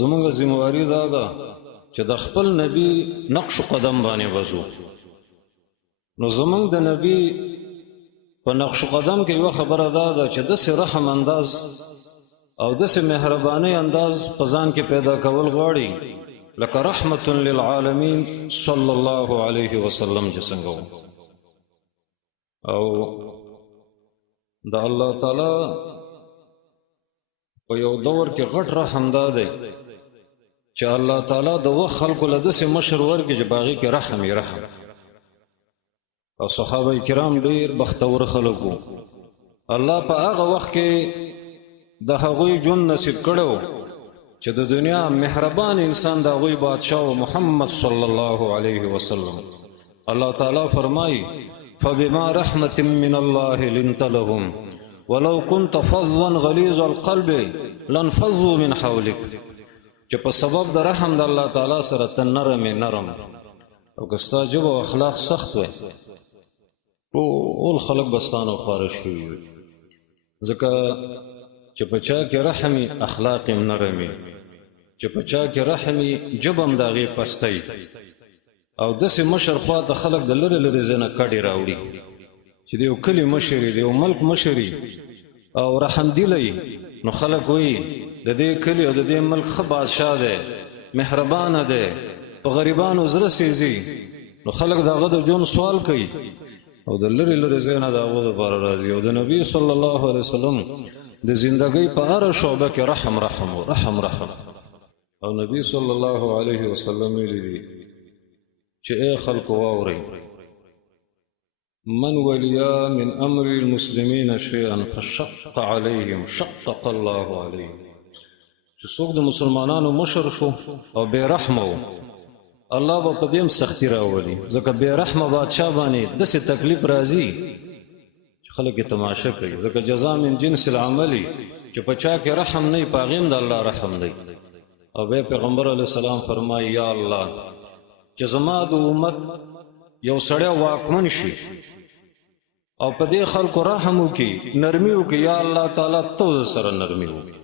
زمونږ ذمہواری دا ده چې د خپل نبی نقش قدم باندې وځو. نو زمونږ د نبی په نقش قدم کې یو خبره دا ده چې داسې رحم انداز او داسې مهرباني انداز په ځان کې پیدا کول غواړي لکه رحمت للعالمین صلی الله علیه وسلم چې څنګه و. او د الله تعالی په یو دور کې غټ رحم دا دی چې الله تعالی د وخت خلکو له داسې مشر ورکړي چې باغې کې رحم یې رحم. او صحابه کرام ډېر بختور خلک وو. الله په هغه وخت کې د هغوی ژوند نصیب کړی و چې د دنیا مهربان انسان د هغوی بادشاه و محمد صلی الله علیه وسلم. الله تعالی فرمایي فبما رحمة من الله لنت لهم ولو كنت فظا غلیظ القلب لانفضوا من حولك. چې په سبب د رحم د الله تعالی سره ته نرم او که ستا ژبه او اخلاق سخت وي ټول خلک به ستانه خواره شوي وي. ځکه چې په چا کې رحم وي اخلاق یې نرم وي، چې په چا کې رحم وي ژبه هم د هغې پستی. او داسې مشر خوا ته خلک د لرې لرې ځای نه کډې راوړي چې د یو کلي مشر د یو ملک مشر او رحم دیلی، نو خلک وایي د دې کلي او د دې ملک ښه بادشاه دی، مهربانه دی، په غریبانو زړه سیزي. نو خلک د هغه د ژوند سوال کوي او د لرې لرې ځای نه د هغو دپاره راځي. او د نبي صلی الله علیه وسلم د زندګۍ په هره شعبه کې رحم. او نبی صلی الله علیه وسلم ویلي دي چې ای خلکو واورئ من ولیا من امر المسلمین شیئا فشق علیهم شقق الله علیهم. چې څوک د مسلمانانو مشر شو او بے رحمه و الله به په دې هم سختي راولي. ځکه بے رحمه بادشاه باندې داسې تکلیف راځي چې خلک یې تماشه کوي. ځکه جزا من جنس العمل چې په چا کې رحم نه وي په هغې هم د الله رحم دی. او بیا پیغمبر علیه السلام فرمایي یا الله چې زما د امت یو سړی واکمن شي او په دې خلکو رحم وکړي، نرمي وکړي، یا الله تعالی ته سره نرمي وکړي.